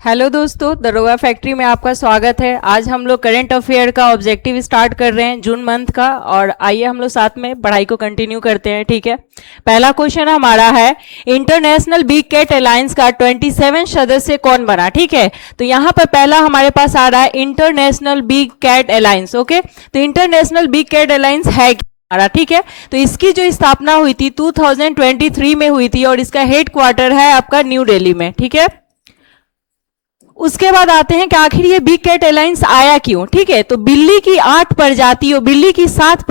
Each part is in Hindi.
हेलो दोस्तों, दरोगा फैक्ट्री में आपका स्वागत है। आज हम लोग करंट अफेयर का ऑब्जेक्टिव स्टार्ट कर रहे हैं जून मंथ का, और आइए हम लोग साथ में पढ़ाई को कंटिन्यू करते हैं। ठीक है, पहला क्वेश्चन हमारा है इंटरनेशनल बिग कैट अलायंस का 27 सदस्य कौन बना। ठीक है, तो यहाँ पर पहला हमारे पास आ रहा है international big cat alliance. Okay, तो इंटरनेशनल बिग कैट अलायंस है क्या? ठीक है, तो इसकी जो स्थापना हुई थी 2023 में हुई थी और इसका हेड क्वार्टर है आपका न्यू दिल्ली में। ठीक है, उसके बाद आते हैं कि आखिर ये बिग कैट अलायंस आया क्यों। ठीक है, तो बिल्ली की 7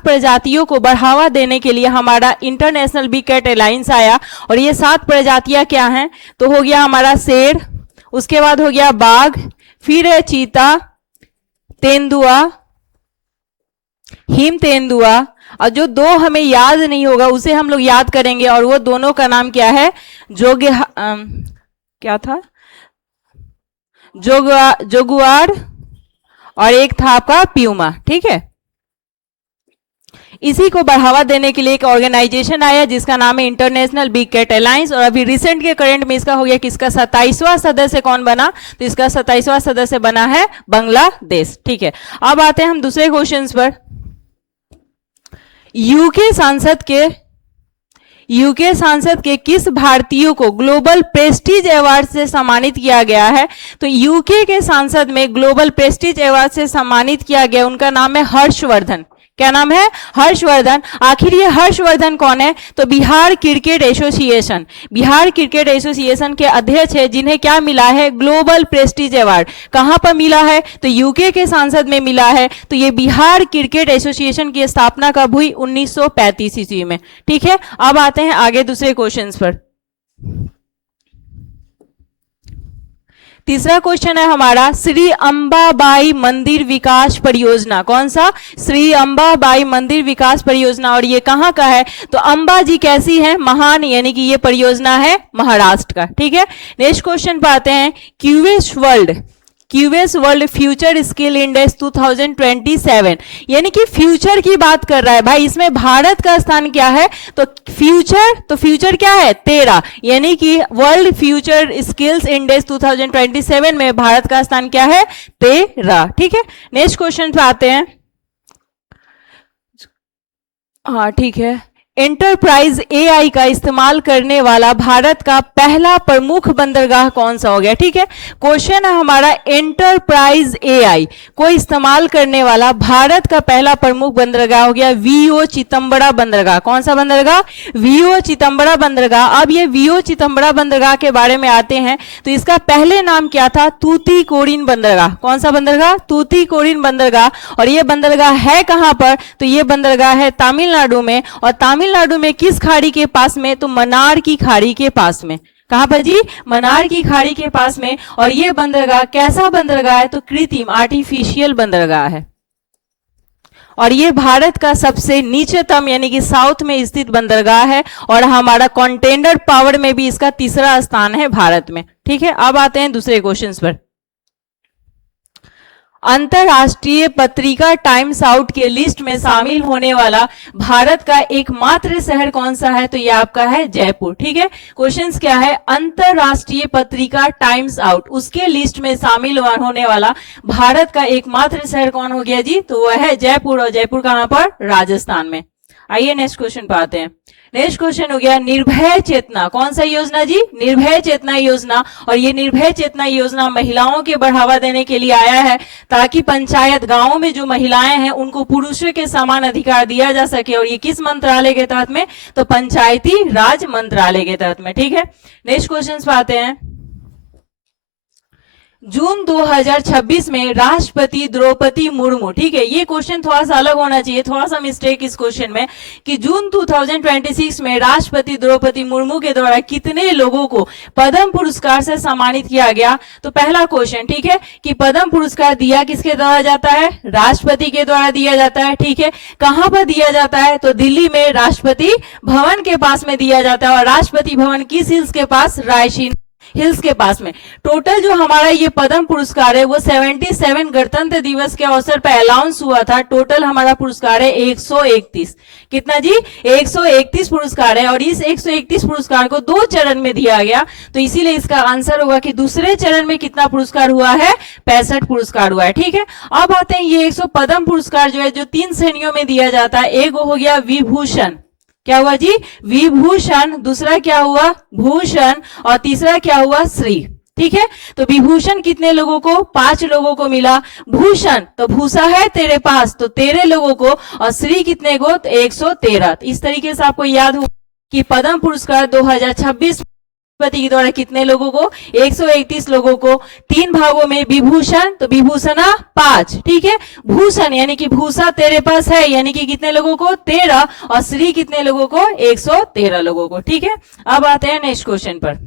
प्रजातियों को बढ़ावा देने के लिए हमारा इंटरनेशनल बिग कैट अलायंस आया। और ये 7 प्रजातियां क्या हैं? तो हो गया हमारा शेर, उसके बाद हो गया बाघ, फिर है चीता, तेंदुआ, हिम तेंदुआ, और जो दो हमें याद नहीं होगा उसे हम लोग याद करेंगे, और वो दोनों का नाम क्या है? क्या था? जोगुआर, और एक था आपका प्यूमा। ठीक है, इसी को बढ़ावा देने के लिए एक ऑर्गेनाइजेशन आया जिसका नाम है इंटरनेशनल बिग कैट अलायंस। और अभी रिसेंट के करंट में इसका हो गया कि इसका 27वां सदस्य कौन बना? तो इसका 27वां सदस्य बना है बांग्लादेश। ठीक है, अब आते हैं हम दूसरे क्वेश्चन पर। यूके सांसद के किस भारतीय को ग्लोबल प्रेस्टीज अवार्ड से सम्मानित किया गया है? तो यूके के सांसद में ग्लोबल प्रेस्टीज अवार्ड से सम्मानित किया गया, उनका नाम है हर्षवर्धन। क्या नाम है? हर्षवर्धन। आखिर ये हर्षवर्धन कौन है? तो बिहार क्रिकेट एसोसिएशन के अध्यक्ष है, जिन्हें क्या मिला है? Global Prestige award. कहां पर मिला है? तो यूके के सांसद में मिला है। तो ये बिहार क्रिकेट एसोसिएशन की स्थापना कब हुई? 1935 ईस्वी में। ठीक है, अब आते हैं आगे दूसरे क्वेश्चन पर। तीसरा क्वेश्चन है हमारा श्री अंबाबाई मंदिर विकास परियोजना। कौन सा? श्री अंबाबाई मंदिर विकास परियोजना। और ये कहां का है? तो अंबा जी कैसी है? महान, यानी कि ये परियोजना है महाराष्ट्र का। ठीक है, नेक्स्ट क्वेश्चन पर आते हैं। QS world future skill index 2027, यानी कि फ्यूचर की बात कर रहा है भाई। इसमें भारत का स्थान क्या है? तो फ्यूचर क्या है? 13, यानी कि वर्ल्ड फ्यूचर स्किल्स इंडेक्स 2027 में भारत का स्थान क्या है? 13। ठीक है, नेक्स्ट क्वेश्चन पे आते हैं। हाँ ठीक है, एंटरप्राइज एआई का इस्तेमाल करने वाला भारत का पहला प्रमुख बंदरगाह कौन सा हो गया? ठीक है, क्वेश्चन है हमारा एंटरप्राइज एआई को इस्तेमाल करने वाला भारत का पहला प्रमुख बंदरगाह हो गया वीओ चिदम्बरा बंदरगाह। कौन सा बंदरगाह? वीओ चिदम्बरा बंदरगाह। अब ये वीओ चिदम्बरा बंदरगाह के बारे में आते हैं, तो इसका पहले नाम क्या था? तूतीकोरिन बंदरगाह। कौन सा बंदरगाह? तूतीकोरिन बंदरगाह। और ये बंदरगाह है कहां पर? तो ये बंदरगाह है तमिलनाडु में। और तमिलनाडु में किस खाड़ी के पास में? तो मन्नार की खाड़ी के पास में। कहां पर जी? मन्नार की खाड़ी के पास में। और यह बंदरगाह कैसा बंदरगाह है? तो कृत्रिम, आर्टिफिशियल बंदरगाह है। और ये भारत का सबसे नीचतम, यानी कि साउथ में स्थित बंदरगाह है। और हमारा कंटेनर पावर में भी इसका तीसरा स्थान है भारत में। ठीक है, अब आते हैं दूसरे क्वेश्चन पर। अंतरराष्ट्रीय पत्रिका टाइम्स आउट के लिस्ट में शामिल होने वाला भारत का एकमात्र शहर कौन सा है? तो ये आपका है जयपुर। ठीक है, क्वेश्चंस क्या है? अंतरराष्ट्रीय पत्रिका टाइम्स आउट उसके लिस्ट में शामिल होने वाला भारत का एकमात्र शहर कौन हो गया जी? तो वह है जयपुर। और जयपुर कहां पर? राजस्थान में। आइए नेक्स्ट क्वेश्चन पर आते हैं। नेक्स्ट क्वेश्चन हो गया निर्भय चेतना। कौन सा योजना जी? निर्भय चेतना योजना। और ये निर्भय चेतना योजना महिलाओं के बढ़ावा देने के लिए आया है, ताकि पंचायत गांवों में जो महिलाएं हैं उनको पुरुषों के समान अधिकार दिया जा सके। और ये किस मंत्रालय के तहत में? तो पंचायती राज मंत्रालय के तहत में। ठीक है, नेक्स्ट क्वेश्चन पे आते हैं। जून 2026 में राष्ट्रपति द्रौपदी मुर्मू। ठीक है, ये क्वेश्चन थोड़ा सा अलग होना चाहिए, थोड़ा सा मिस्टेक इस क्वेश्चन में, कि जून 2026 में राष्ट्रपति द्रौपदी मुर्मू के द्वारा कितने लोगों को पद्म पुरस्कार से सम्मानित किया गया? तो पहला क्वेश्चन, ठीक है, कि पद्म पुरस्कार दिया किसके द्वारा जाता है? राष्ट्रपति के द्वारा दिया जाता है। ठीक है, कहां पर दिया जाता है? तो दिल्ली में राष्ट्रपति भवन के पास में दिया जाता है। और राष्ट्रपति भवन किस हिल्स के पास? रायसीन हिल्स के पास में। टोटल जो हमारा ये पद्म पुरस्कार है वो 77 गणतंत्र दिवस के अवसर पर अनाउंस हुआ था। टोटल हमारा पुरस्कार है 131। कितना जी? 131 पुरस्कार है, और इस 131 पुरस्कार को 2 चरण में दिया गया, तो इसीलिए इसका आंसर होगा कि दूसरे चरण में कितना पुरस्कार हुआ है? 65 पुरस्कार हुआ है। ठीक है, अब आते हैं ये 100 पद्म पुरस्कार जो है जो 3 श्रेणियों में दिया जाता है। एक हो गया विभूषण, क्या हुआ जी? विभूषण। दूसरा क्या हुआ? भूषण। और तीसरा क्या हुआ? श्री। ठीक है, तो विभूषण कितने लोगों को? 5 लोगों को मिला। भूषण तो भूषा है तेरे पास, तो 13 लोगों को। और श्री कितने को? तो 113। इस तरीके से आपको याद हो कि पद्म पुरस्कार 2026 राष्ट्रपति के द्वारा कितने लोगों को? 131 लोगों को। 3 भागों में विभूषण, तो विभूषणा 5। ठीक है, भूषण यानी कि भूषा तेरे पास है, यानी कि कितने लोगों को? 13। और श्री कितने लोगों को? 113 लोगों को। ठीक है, अब आते हैं नेक्स्ट क्वेश्चन पर।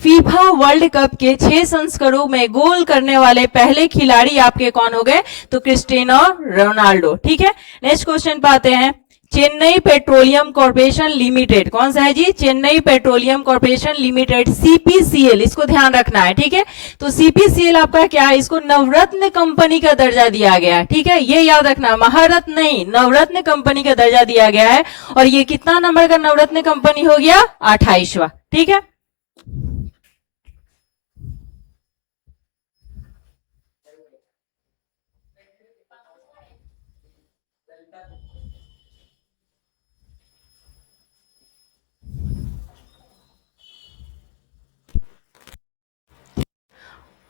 फीफा वर्ल्ड कप के 6 संस्करणों में गोल करने वाले पहले खिलाड़ी आपके कौन हो गए? तो क्रिस्टियानो रोनाल्डो। ठीक है, नेक्स्ट क्वेश्चन पर आते हैं। चेन्नई पेट्रोलियम कॉर्पोरेशन लिमिटेड कौन सा है जी? Chennai petroleum corporation limited, CPCL, इसको ध्यान रखना है। ठीक है, तो सीपीसीएल आपका क्या है? इसको नवरत्न कंपनी का दर्जा दिया गया है। ठीक है, ये याद रखना, महारत्न नहीं, नवरत्न कंपनी का दर्जा दिया गया है। और ये कितना नंबर का नवरत्न कंपनी हो गया? 28वां। ठीक है,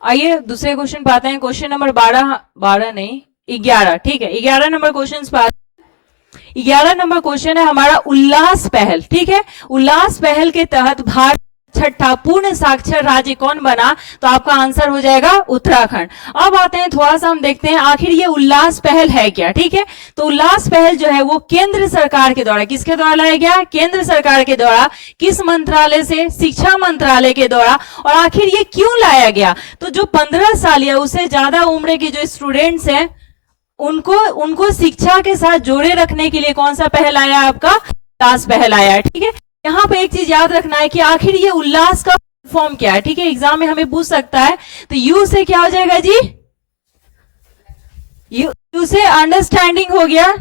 आइए दूसरे क्वेश्चन पे आते हैं। क्वेश्चन नंबर 12 नहीं 11। ठीक है, 11 नंबर क्वेश्चन पे 11 नंबर क्वेश्चन है हमारा उल्लास पहल। ठीक है, उल्लास पहल के तहत भारत छठा पूर्ण साक्षर राज्य कौन बना? तो आपका आंसर हो जाएगा उत्तराखंड। अब आते हैं, थोड़ा सा हम देखते हैं आखिर ये उल्लास पहल है क्या। ठीक है, तो उल्लास पहल जो है वो केंद्र सरकार के द्वारा, किसके द्वारा लाया गया? केंद्र सरकार के द्वारा। किस मंत्रालय से? शिक्षा मंत्रालय के द्वारा। और आखिर ये क्यों लाया गया? तो जो 15 साल या उससे ज्यादा उम्र के जो स्टूडेंट्स हैं उनको शिक्षा के साथ जोड़े रखने के लिए कौन सा पहल आया? आपका उल्लास पहल आया। ठीक है, यहाँ पे एक चीज याद रखना है कि आखिर ये उल्लास का फॉर्म क्या है। ठीक है, एग्जाम में हमें पूछ सकता है। तो यू से क्या हो जाएगा जी? यू से अंडरस्टैंडिंग हो गया।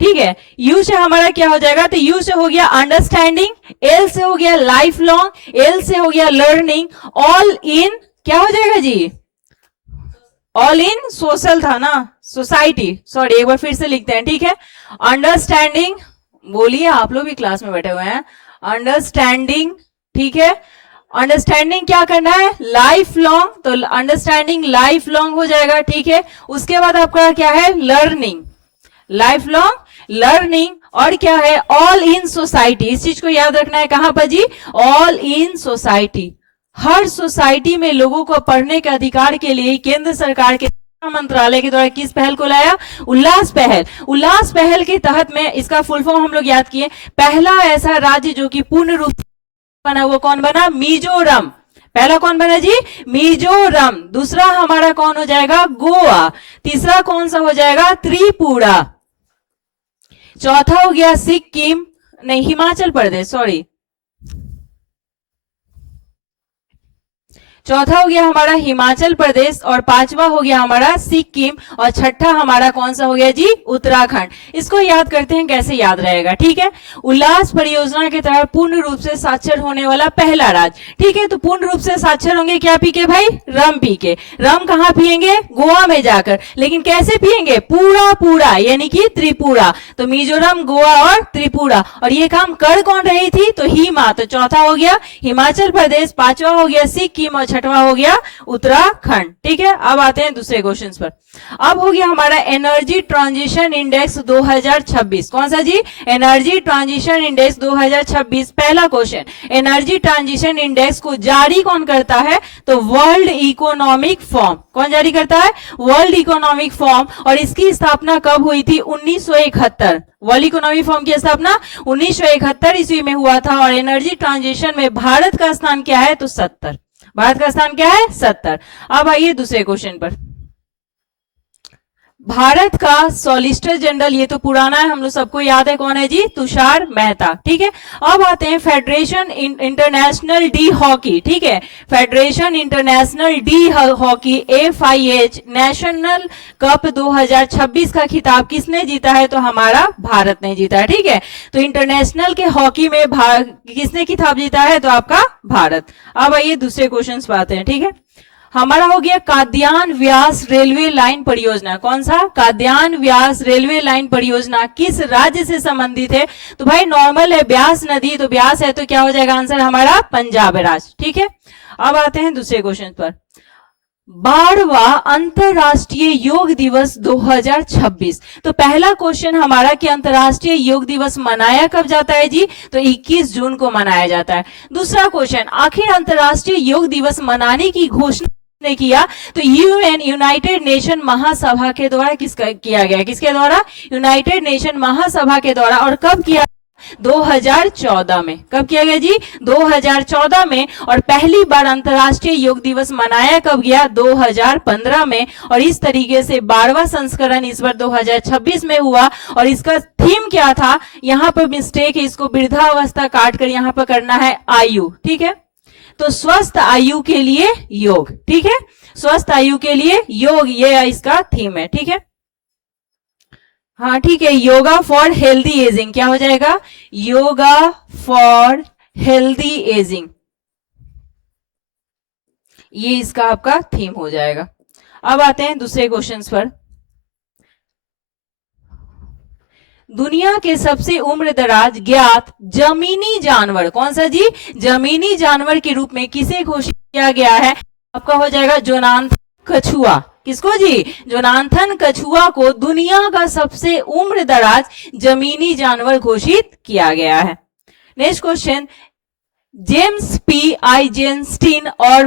ठीक है, यू से हमारा क्या हो जाएगा? तो यू से हो गया अंडरस्टैंडिंग, एल से हो गया लाइफ लॉन्ग, एल से हो गया लर्निंग, ऑल इन क्या हो जाएगा जी? ऑल इन सोशल था ना, सोसाइटी, सॉरी एक बार फिर से लिखते हैं। ठीक है, अंडरस्टैंडिंग, बोलिए आप लोग भी क्लास में बैठे हुए हैं। अंडरस्टैंडिंग, ठीक है, अंडरस्टैंडिंग क्या करना है? लाइफ लॉन्ग, तो अंडरस्टैंडिंग लाइफ लॉन्ग हो जाएगा। ठीक है, उसके बाद आपका क्या है? Learning, life long learning. और क्या है? All in society. इस चीज को याद रखना है, कहां पर जी? All in society. हर सोसाइटी में लोगों को पढ़ने के अधिकार के लिए केंद्र सरकार के मंत्रालय के द्वारा किस पहल को लाया? उल्लास पहल। उल्लास पहल के तहत में इसका फुल फॉर्म हम लोग याद किए। पहला ऐसा राज्य जो कि पूर्ण रूप से बना, वो कौन बना? मिजोरम। पहला कौन बना जी? मिजोरम। दूसरा हमारा कौन हो जाएगा? गोवा। तीसरा कौन सा हो जाएगा? त्रिपुरा। चौथा हो गया सिक्किम, नहीं हिमाचल प्रदेश, सॉरी, चौथा हो गया हमारा हिमाचल प्रदेश, और 5वां हो गया हमारा सिक्किम, और छठा हमारा कौन सा हो गया जी? उत्तराखंड। इसको याद करते हैं, कैसे याद रहेगा। ठीक है, उल्लास परियोजना के तहत पूर्ण रूप से साक्षर होने वाला पहला राज्य। ठीक है, तो पूर्ण रूप से साक्षर होंगे क्या पी के भाई? रम पी के। रम कहां पियेंगे? गोवा में जाकर। लेकिन कैसे पियेंगे? पूरा पूरा, यानी कि त्रिपुरा। तो मिजोरम, गोवा और त्रिपुरा। और ये काम कर कौन रही थी? तो हिमा। तो चौथा हो गया हिमाचल प्रदेश, 5वां हो गया सिक्किम, और 6वां हो गया उत्तराखंड। ठीक है, अब आते हैं दूसरे क्वेश्चन पर। अब हो गया हमारा एनर्जी ट्रांजिशन इंडेक्स 2026। कौन सा जी? Energy transition index 2026। पहला क्वेश्चन, एनर्जी ट्रांजिशन इंडेक्स को जारी कौन करता है? तो वर्ल्ड इकोनॉमिक फोरम। कौन जारी करता है? World economic forum. और इसकी स्थापना कब हुई थी? 1971। वर्ल्ड इकोनॉमिक फोरम की स्थापना 1971 ईस्वी में हुआ था। और एनर्जी ट्रांजिशन में भारत का स्थान क्या है? तो 70। भारत का स्थान क्या है? 70। अब आइए दूसरे क्वेश्चन पर। भारत का सॉलिसिटर जनरल, ये तो पुराना है, हम लोग सबको याद है, कौन है जी? तुषार मेहता। ठीक है, अब आते हैं फेडरेशन इंटरनेशनल डी हॉकी। ठीक है, federation international D hockey FIH national cup 2026 का खिताब किसने जीता है? तो हमारा भारत ने जीता है। ठीक है, तो इंटरनेशनल के हॉकी में किसने खिताब जीता है? तो आपका भारत। अब आइए दूसरे क्वेश्चन पे आते हैं। ठीक है, हमारा हो गया काद्यान व्यास रेलवे लाइन परियोजना। कौन सा? काद्यान व्यास रेलवे लाइन परियोजना किस राज्य से संबंधित है? तो भाई नॉर्मल है, ब्यास नदी, तो ब्यास है तो क्या हो जाएगा आंसर हमारा? पंजाब राज्य। ठीक है, अब आते हैं दूसरे क्वेश्चन पर। 12वां अंतरराष्ट्रीय योग दिवस 2026। तो पहला क्वेश्चन हमारा कि अंतरराष्ट्रीय योग दिवस मनाया कब जाता है जी? तो 21 जून को मनाया जाता है। दूसरा क्वेश्चन, आखिर अंतरराष्ट्रीय योग दिवस मनाने की घोषणा ने किया? तो UN यूनाइटेड नेशन महासभा के द्वारा किसका किया गया? किसके द्वारा? यूनाइटेड नेशन महासभा के द्वारा। और कब किया? 2014 में। कब किया गया जी? 2014 में। और पहली बार अंतरराष्ट्रीय योग दिवस मनाया कब गया? 2015 में। और इस तरीके से 12वां संस्करण इस बार 2026 में हुआ। और इसका थीम क्या था? यहाँ पर मिस्टेक है, इसको वृद्धावस्था काट कर यहाँ पर करना है आयु। ठीक है, तो स्वस्थ आयु के लिए योग। ठीक है, स्वस्थ आयु के लिए योग, ये इसका थीम है। ठीक है, हाँ ठीक है, योगा फॉर हेल्दी एजिंग। क्या हो जाएगा? योगा फॉर हेल्दी एजिंग, ये इसका आपका थीम हो जाएगा। अब आते हैं दूसरे क्वेश्चंस पर। दुनिया के सबसे उम्र दराज ज्ञात जमीनी जानवर, कौन सा जी? जमीनी जानवर के रूप में किसे घोषित किया गया है? आपका हो जाएगा जोनाथन कछुआ। किसको जी? जोनाथन कछुआ को दुनिया का सबसे उम्र दराज जमीनी जानवर घोषित किया गया है। Next question, James P. आइजेंस्टीन और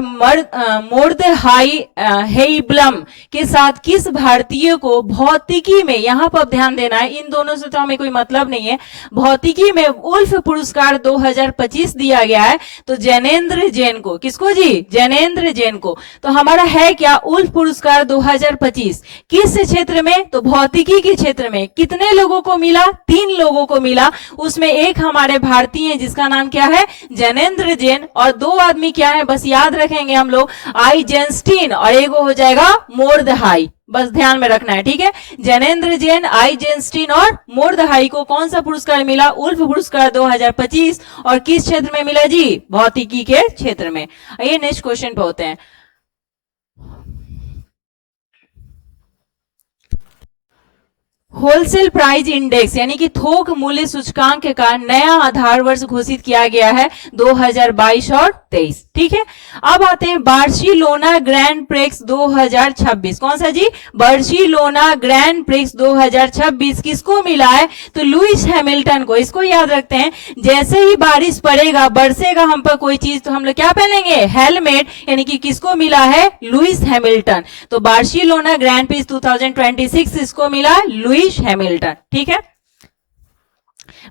मोर्दहाई हेइब्लम के साथ किस भारतीय को भौतिकी में, यहां पर ध्यान देना है, इन दोनों से तो हमें कोई मतलब नहीं है, भौतिकी में उल्फ पुरस्कार 2025 दिया गया है? तो जैनेन्द्र जैन को। किसको जी? जैनेन्द्र जैन को। तो हमारा है क्या उल्फ पुरस्कार 2025? किस क्षेत्र में? तो भौतिकी के क्षेत्र में। कितने लोगों को मिला? 3 लोगों को मिला। उसमें एक हमारे भारतीय हैं जिसका नाम क्या है? जैनेन्द्र जैन। और 2 आदमी क्या है बस याद रखेंगे हम लोग, आइजेंस्टीन, और एक हो जाएगा मोर्दहाई, बस ध्यान में रखना है। ठीक है, जैनेन्द्र जैन, आइजेंस्टीन और मोर्दहाई को कौन सा पुरस्कार मिला? उल्फ पुरस्कार 2025। और किस क्षेत्र में मिला जी? भौतिकी के क्षेत्र में। आइए नेक्स्ट क्वेश्चन पे होते हैं। होलसेल प्राइस इंडेक्स यानी कि थोक मूल्य सूचकांक का नया आधार वर्ष घोषित किया गया है 2022 और 23। ठीक है, अब आते हैं बार्सिलोना ग्रैंड प्रिक्स 2026। कौन सा जी? बार्सिलोना ग्रैंड प्रिक्स 2026 किसको मिला है? तो लुइस हैमिल्टन को। इसको याद रखते हैं, जैसे ही बारिश पड़ेगा, बरसेगा हम पर कोई चीज, तो हम लोग क्या पहनेंगे? हेलमेट। यानी कि किसको मिला है? Lewis Hamilton. तो बार्सिलोना ग्रैंड प्रिक्स 2026 इसको मिला लुइस हैमिल्टन। ठीक है,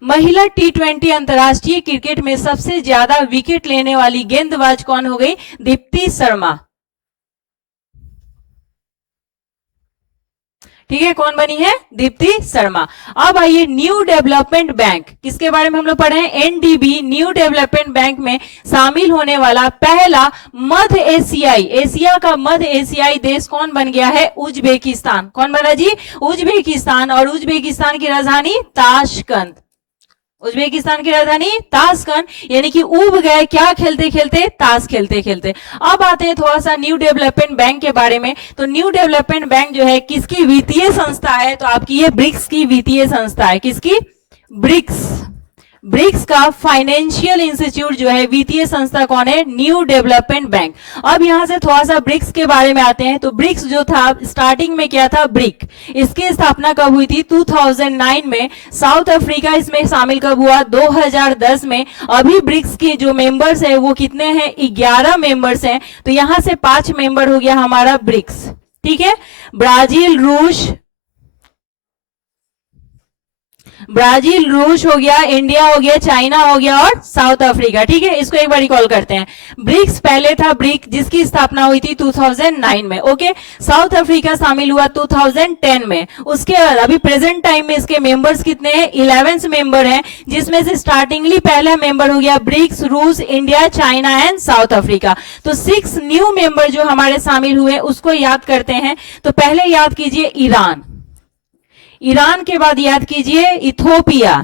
महिला T20 अंतरराष्ट्रीय क्रिकेट में सबसे ज्यादा विकेट लेने वाली गेंदबाज कौन हो गई? दीप्ति शर्मा। ठीक है, कौन बनी है? दीप्ति शर्मा। अब आइए न्यू डेवलपमेंट बैंक, किसके बारे में हम लोग पढ़े हैं? NDB, न्यू डेवलपमेंट बैंक में शामिल होने वाला पहला मध्य एशियाई, एशिया का मध्य एशियाई देश कौन बन गया है? उज्बेकिस्तान। कौन बना जी? उज्बेकिस्तान। और उज्बेकिस्तान की राजधानी ताशकंद। उज्बेकिस्तान की राजधानी ताशकंद। यानी कि उब गए क्या? खेलते खेलते, ताश खेलते खेलते। अब आते हैं थोड़ा सा न्यू डेवलपमेंट बैंक के बारे में। तो न्यू डेवलपमेंट बैंक जो है किसकी वित्तीय संस्था है? तो आपकी ये ब्रिक्स की वित्तीय संस्था है। किसकी? ब्रिक्स। ब्रिक्स का फाइनेंशियल इंस्टीट्यूट जो है वित्तीय संस्था कौन है? New development bank. अब यहां से थोड़ा सा ब्रिक्स के बारे में आते हैं। तो ब्रिक्स जो था स्टार्टिंग में क्या था? ब्रिक। इसकी स्थापना कब हुई थी? 2009 में। साउथ अफ्रीका इसमें शामिल कब हुआ? 2010 में। अभी ब्रिक्स के जो मेंबर्स है वो कितने हैं? 11 मेंबर्स हैं। तो यहां से 5 मेंबर हो गया हमारा ब्रिक्स। ठीक है, ब्राजील, रूस, ब्राजील, रूस हो गया, इंडिया हो गया, चाइना हो गया और साउथ अफ्रीका। ठीक है, इसको एक बार रिकॉल करते हैं। ब्रिक्स पहले था ब्रिक, जिसकी स्थापना हुई थी 2009 में। ओके, साउथ अफ्रीका शामिल हुआ 2010 में। उसके बाद अभी प्रेजेंट टाइम में इसके मेंबर्स कितने हैं? 11 मेंबर हैं, जिसमें से स्टार्टिंगली पहला मेंबर हो गया ब्रिक्स, रूस, India, China and south Africa. तो 6 न्यू मेंबर जो हमारे शामिल हुए उसको याद करते हैं। तो पहले याद कीजिए ईरान, ईरान के बाद याद कीजिए इथोपिया,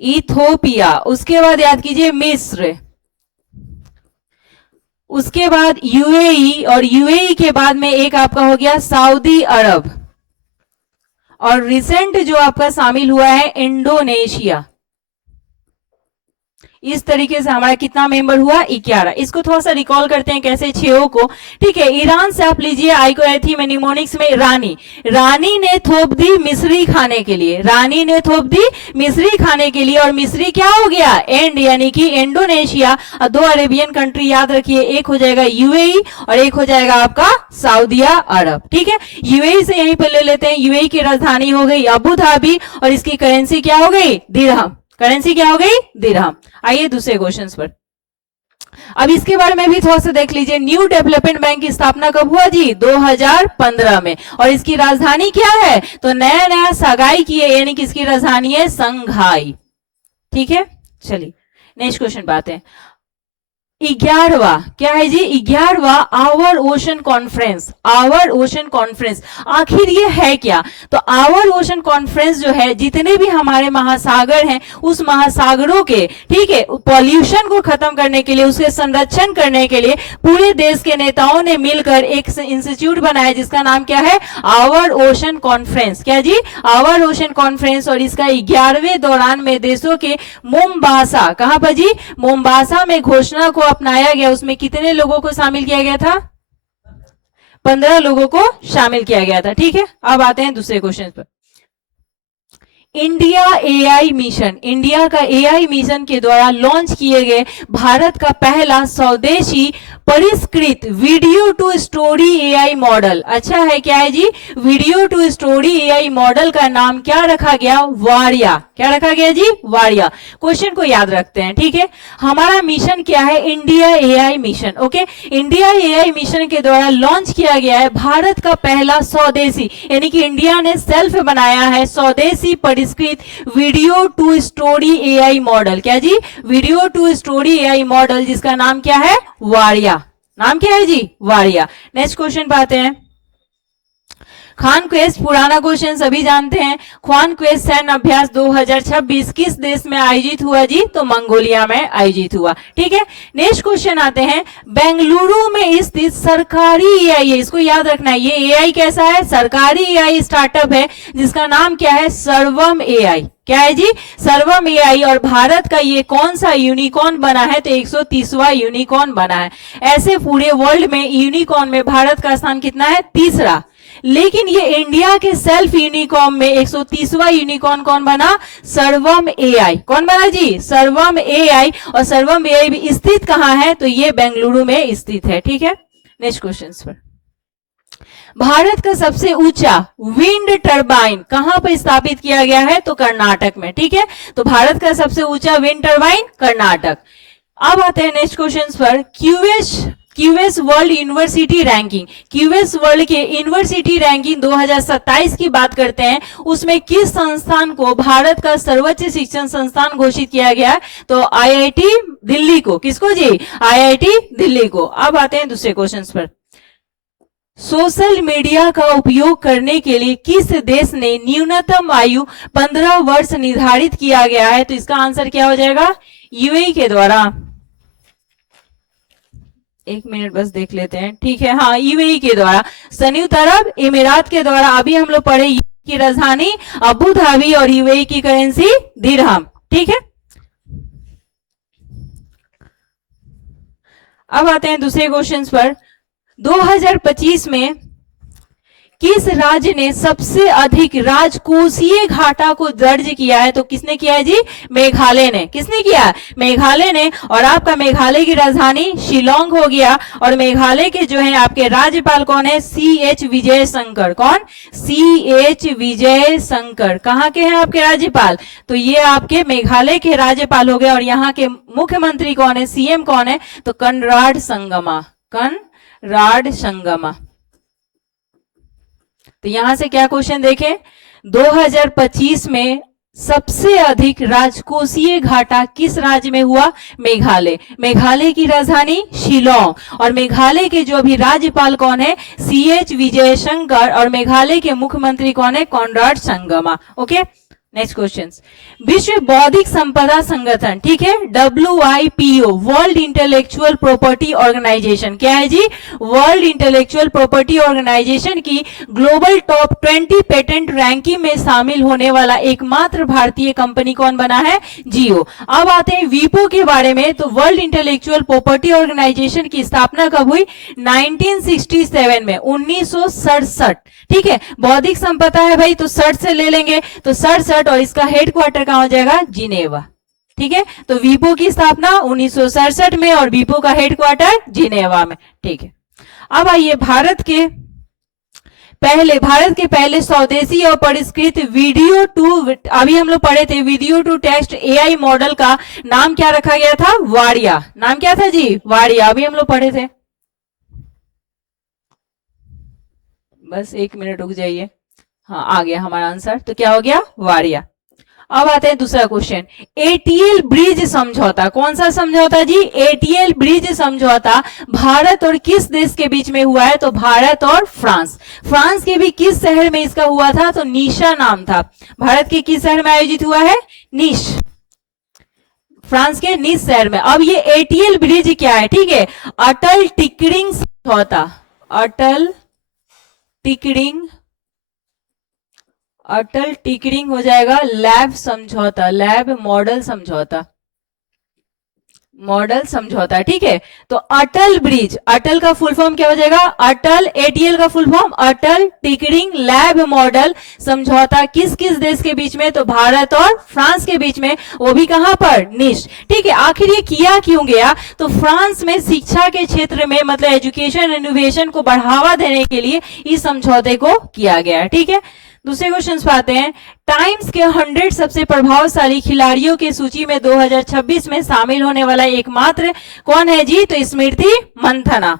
इथोपिया, उसके बाद याद कीजिए मिस्र, उसके बाद यूएई, और यूएई के बाद में एक आपका हो गया सऊदी अरब, और रिसेंट जो आपका शामिल हुआ है इंडोनेशिया। इस तरीके से हमारा कितना मेंबर हुआ? 11। इसको थोड़ा सा रिकॉल करते हैं कैसे, 6 को। ठीक है, ईरान से आप लीजिए आइकोएथी में निमोनिक्स में रानी, रानी ने थोप दी मिस्री खाने के लिए, रानी ने थोप दी मिस्री खाने के लिए, और मिस्री क्या हो गया? एंड, यानी कि इंडोनेशिया। और 2 अरेबियन कंट्री याद रखिए, एक हो जाएगा यूएई और एक हो जाएगा आपका सऊदी अरब। ठीक है, यूएई से यहीं पर ले लेते हैं। यूएई की राजधानी हो गई अबू धाबी, और इसकी करेंसी क्या हो गई? दिरहम। करेंसी क्या हो गई? दिरहम। आइए दूसरे क्वेश्चन पर। अब इसके बारे में भी थोड़ा सा देख लीजिए। न्यू डेवलपमेंट बैंक की स्थापना कब हुआ जी? 2015 में। और इसकी राजधानी क्या है? तो नया नया सगाई की है, यानी कि इसकी राजधानी है संघाई। ठीक है, चलिए नेक्स्ट क्वेश्चन पे आते हैं। 11वां क्या है जी? 11वां our ocean conference. Our ocean conference आखिर ये है क्या? तो आवर ओशन कॉन्फ्रेंस जो है, जितने भी हमारे महासागर हैं उस महासागरों के, ठीक है, पॉल्यूशन को खत्म करने के लिए, उसके संरक्षण करने के लिए पूरे देश के नेताओं ने मिलकर एक इंस्टीट्यूट बनाया जिसका नाम क्या है? Our ocean conference. क्या जी? Our ocean conference. और इसका 11वें दौरान में देशों के मोम्बासा, कहां पर जी? मोम्बासा में घोषणा को अपनाया गया। उसमें कितने लोगों को शामिल किया गया था? 15 लोगों को शामिल किया गया था। ठीक है, अब आते हैं दूसरे क्वेश्चन पर। इंडिया एआई मिशन, इंडिया का एआई मिशन के द्वारा लॉन्च किए गए भारत का पहला स्वदेशी परिष्कृत video to story AI model. अच्छा है, क्या है जी? Video to story AI model का नाम क्या रखा गया? वारिया। क्या रखा गया जी? वारिया। क्वेश्चन को याद रखते हैं। ठीक है, हमारा मिशन क्या है? India AI mission. Okay, India AI mission के द्वारा लॉन्च किया गया है भारत का पहला स्वदेशी, यानी कि इंडिया ने सेल्फ बनाया है स्वदेशी परिष्कृत video to story AI model. क्या जी? Video to story AI model, जिसका नाम क्या है? वारिया। नाम क्या है जी? वारिया। नेक्स्ट क्वेश्चन पे आते हैं। खान क्वेस्ट, पुराना क्वेश्चन सभी जानते हैं। खान क्वेस्ट सैन्य अभ्यास 2026 किस देश में आयोजित हुआ जी? तो मंगोलिया में आयोजित हुआ। ठीक है, नेक्स्ट क्वेश्चन आते हैं। बेंगलुरु में स्थित सरकारी एआई है, इसको याद रखना है। ये एआई कैसा है? सरकारी एआई स्टार्टअप है जिसका नाम क्या है? सर्वम एआई। क्या है जी? सर्वम एआई। और भारत का ये कौन सा यूनिकॉर्न बना है? तो 130वां यूनिकॉर्न बना है। ऐसे पूरे वर्ल्ड में यूनिकॉर्न में भारत का स्थान कितना है? 3रा। लेकिन ये इंडिया के सेल्फ यूनिकॉर्न में 130वां यूनिकॉर्न कौन बना? सर्वम एआई। कौन बना जी? सर्वम एआई। और सर्वम एआई भी स्थित कहां है? तो ये बेंगलुरु में स्थित है। ठीक है, नेक्स्ट क्वेश्चन पर। भारत का सबसे ऊंचा विंड टरबाइन कहां पर स्थापित किया गया है? तो कर्नाटक में। ठीक है, तो भारत का सबसे ऊंचा विंड टरबाइन कर्नाटक। अब आते हैं नेक्स्ट क्वेश्चन पर। QS world university ranking, QS world के यूनिवर्सिटी रैंकिंग 2027 की बात करते हैं। उसमें किस संस्थान को भारत का सर्वोच्च शिक्षण संस्थान घोषित किया गया है? तो आईआईटी दिल्ली को। किसको जी? आईआईटी दिल्ली को। अब आते हैं दूसरे क्वेश्चन पर। सोशल मीडिया का उपयोग करने के लिए किस देश ने न्यूनतम आयु 15 वर्ष निर्धारित किया गया है? तो इसका आंसर क्या हो जाएगा? यूएई के द्वारा। एक मिनट बस देख लेते हैं। ठीक है, हाँ, यूएई के द्वारा, संयुक्त अरब अमीरात के द्वारा। अभी हम लोग पढ़े यूएई की राजधानी अबू धाबी और यूएई की करेंसी दिरहम। ठीक है, अब आते हैं दूसरे क्वेश्चन पर। 2025 में किस राज्य ने सबसे अधिक राजकोषीय घाटा को दर्ज किया है? तो किसने किया है जी? मेघालय ने। किसने किया? मेघालय ने। और आपका मेघालय की राजधानी शिलोंग हो गया। और मेघालय के जो है आपके राज्यपाल कौन है? CH विजय शंकर। कौन? CH विजय शंकर। कहाँ के हैं आपके राज्यपाल? तो ये आपके मेघालय के राज्यपाल हो गए। और यहाँ के मुख्यमंत्री कौन है? CM कौन है? तो कनराड संगमा। कनराड संगमा। तो यहां से क्या क्वेश्चन देखें, 2025 में सबसे अधिक राजकोषीय घाटा किस राज्य में हुआ? मेघालय। मेघालय की राजधानी शिलोंग। और मेघालय के जो अभी राज्यपाल कौन है? CH विजय शंकर। और मेघालय के मुख्यमंत्री कौन है? Conrad Sangma. Okay, next question. विश्व बौद्धिक संपदा संगठन, ठीक है, WIPO, world intellectual property organisation, क्या है जी? वर्ल्ड इंटेलेक्चुअल प्रॉपर्टी ऑर्गेनाइजेशन की ग्लोबल टॉप 20 पेटेंट रैंकिंग में शामिल होने वाला एकमात्र भारतीय कंपनी कौन बना है? जियो। अब आते हैं वीपो के बारे में। तो वर्ल्ड इंटेलेक्चुअल प्रॉपर्टी ऑर्गेनाइजेशन की स्थापना कब हुई? 1967 में, 1967। ठीक है, बौद्धिक संपदा है भाई, तो 60 से ले लेंगे, तो 67। और इसका हेडक्वार्टर कहां हो जाएगा? जिनेवा। ठीक है, तो वीपो की स्थापना 1967 में और वीपो का हेडक्वार्टर जिनेवा में। ठीक है, अब आइए भारत के पहले स्वदेशी और परिष्कृत वीडियो टू, अभी हम लोग पढ़े थे, video to text AI model का नाम क्या रखा गया था? वाडिया। नाम क्या था जी? वाडिया। अभी हम लोग पढ़े थे, बस 1 मिनट रुक जाइए। हाँ, आ गया हमारा आंसर। तो क्या हो गया? वाडिया। अब आते हैं दूसरा क्वेश्चन, ATL ब्रिज समझौता। कौन सा समझौता जी? ATL ब्रिज समझौता भारत और किस देश के बीच में हुआ है? तो भारत और फ्रांस। फ्रांस के भी किस शहर में इसका हुआ था? तो निशा नाम था। भारत के किस शहर में आयोजित हुआ है? निश। फ्रांस के निस शहर में। अब ये ATL ब्रिज क्या है? ठीक है, अटल टिकरिंग समझौता। अटल टिकरिंग हो जाएगा लैब समझौता, लैब मॉडल समझौता। ठीक है, तो अटल ब्रिज, अटल का फुल फॉर्म क्या हो जाएगा? अटल, ATL का फुल फॉर्म अटल टिकरिंग लैब मॉडल समझौता किस किस देश के बीच में? तो भारत और फ्रांस के बीच में। वो भी कहां पर? निश। ठीक है, आखिर ये किया क्यों गया? तो फ्रांस में शिक्षा के क्षेत्र में, मतलब एजुकेशन इनोवेशन को बढ़ावा देने के लिए इस समझौते को किया गया। ठीक है, दूसरे क्वेश्चन पे आते हैं। टाइम्स के 100 सबसे प्रभावशाली खिलाड़ियों की सूची में 2026 में शामिल होने वाला एकमात्र कौन है जी? तो स्मृति मंथना।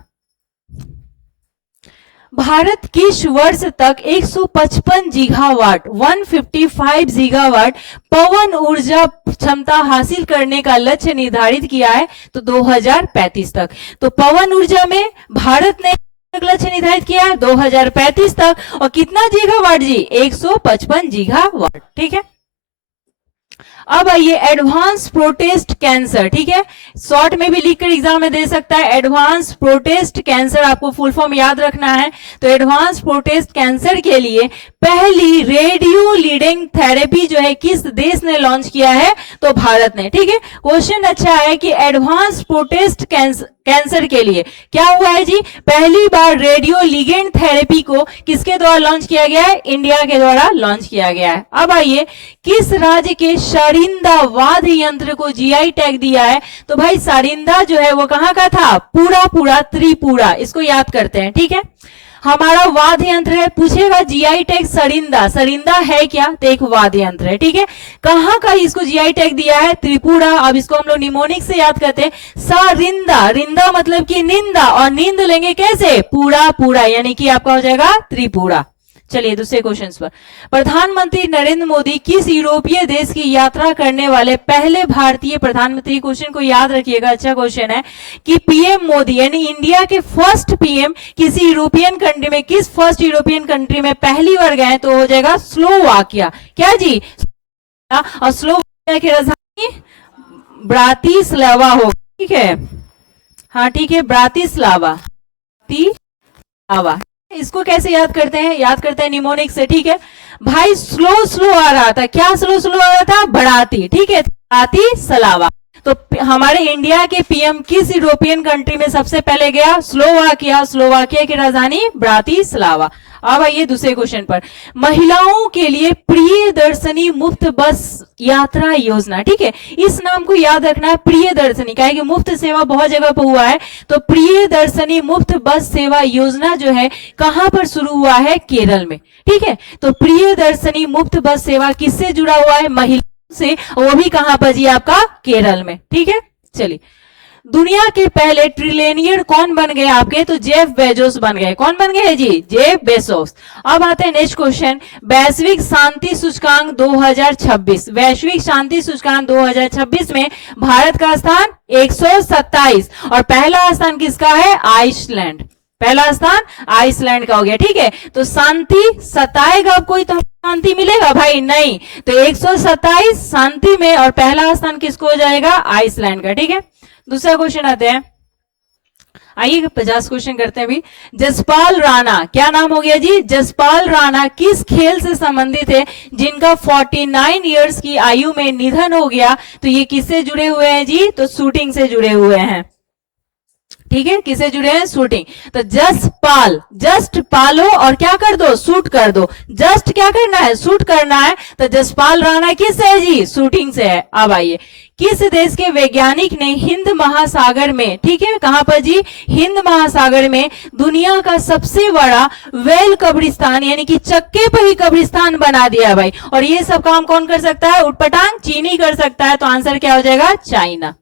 भारत किस वर्ष तक 155 गीगावाट 155 गीगावाट पवन ऊर्जा क्षमता हासिल करने का लक्ष्य निर्धारित किया है? तो 2035 तक। तो पवन ऊर्जा में भारत ने लक्ष्य निर्धारित किया है 2035 तक। और कितना गीगावाट जी? 155 गीगावाट। ठीक है, अब आइए एडवांस प्रोटेस्ट कैंसर। ठीक है, शॉर्ट में भी लिखकर एग्जाम में दे सकता है। एडवांस प्रोटेस्ट कैंसर, आपको फुल फॉर्म याद रखना है। तो एडवांस प्रोटेस्ट कैंसर के लिए पहली रेडियो लीडिंग थेरेपी जो है किस देश ने लॉन्च किया है? तो भारत ने। ठीक है, क्वेश्चन अच्छा है कि एडवांस प्रोटेस्ट कैंसर के लिए क्या हुआ है जी? पहली बार रेडियो लिगेंड थेरेपी को किसके द्वारा लॉन्च किया गया है? इंडिया के द्वारा लॉन्च किया गया है। अब आइए, किस राज्य के सारिंदा वाद्य यंत्र को GI टैग दिया है? तो भाई सारिंदा जो है वो कहां का था? पूरा त्रिपुरा। इसको याद करते हैं। ठीक है, हमारा वाद्य यंत्र है, पूछेगा GI टैग सरिंदा, सरिंदा है क्या? तो एक वाद्य यंत्र है। ठीक है, कहां का इसको GI टैग दिया है? त्रिपुरा। अब इसको हम लोग निमोनिक से याद करते हैं, सारिंदा। रिंदा मतलब कि निंदा, और नींद लेंगे कैसे? पूरा, यानी कि आपका हो जाएगा त्रिपुरा। चलिए दूसरे क्वेश्चन पर, प्रधानमंत्री नरेंद्र मोदी किस यूरोपीय देश की यात्रा करने वाले पहले भारतीय प्रधानमंत्री? क्वेश्चन को याद रखिएगा, अच्छा क्वेश्चन है कि PM मोदी यानी इंडिया के फर्स्ट PM किसी यूरोपियन कंट्री में, किस फर्स्ट यूरोपियन कंट्री में पहली बार गए? तो हो जाएगा स्लोवाकिया। क्या जी? और स्लोवाकिया की राजधानी ब्रातिस्लावा हो। ठीक है, हाँ ठीक है, ब्रातिस्लावा। इसको कैसे याद करते हैं? याद करते हैं निमोनिक से। ठीक है भाई, स्लो आ रहा था। क्या स्लो आ रहा था? बढ़ाती। ठीक है, ब्रातिस्लावा। तो हमारे इंडिया के PM किस यूरोपियन कंट्री में सबसे पहले गया? स्लोवाकिया। स्लोवाकिया की राजधानी ब्रातिस्लावा। अब आइए दूसरे क्वेश्चन पर। महिलाओं के लिए प्रियदर्शनी मुफ्त बस यात्रा योजना, ठीक है, इस नाम को याद रखना है, प्रियदर्शनी, क्या है कि मुफ्त सेवा बहुत जगह पर हुआ है, तो प्रियदर्शनी मुफ्त बस सेवा योजना जो है कहां पर शुरू हुआ है? केरल में, ठीक है। तो प्रियदर्शनी मुफ्त बस सेवा किससे जुड़ा हुआ है? महिलाओं से, वो भी कहां पर जी? आपका केरल में, ठीक है। चलिए, दुनिया के पहले ट्रिलियनियर कौन बन गए आपके? तो जेफ बेजोस बन गए। कौन बन गए जी? Jeff Bezos. अब आते हैं नेक्स्ट क्वेश्चन, वैश्विक शांति सूचकांक 2026, वैश्विक शांति सूचकांक 2026 में भारत का स्थान 127 और पहला स्थान किसका है? आइसलैंड, पहला स्थान आइसलैंड का हो गया, ठीक है। तो शांति सताएगा कोई तो शांति मिलेगा भाई? नहीं। तो 127 शांति में और पहला स्थान किसको हो जाएगा? आइसलैंड का, ठीक है। दूसरा क्वेश्चन आते हैं, आइए 50 क्वेश्चन करते हैं अभी। जसपाल राणा, क्या नाम हो गया जी? जसपाल राणा किस खेल से संबंधित है जिनका 49 इयर्स की आयु में निधन हो गया? तो ये किससे जुड़े हुए हैं जी? तो शूटिंग से जुड़े हुए हैं, ठीक है। किसे जुड़े हैं? शूटिंग। तो जसपाल, जस्ट पालो और क्या कर दो? शूट कर दो। जस्ट क्या करना है? शूट करना है। तो जसपाल राणा किस है जी? शूटिंग से है। अब आइए, किस देश के वैज्ञानिक ने हिंद महासागर में, ठीक है, कहां पर जी? हिंद महासागर में दुनिया का सबसे बड़ा वेल कब्रिस्तान यानी कि चक्के पर ही कब्रिस्तान बना दिया भाई। और ये सब काम कौन कर सकता है? उटपटांग चीनी कर सकता है। तो आंसर क्या हो जाएगा? चाइना,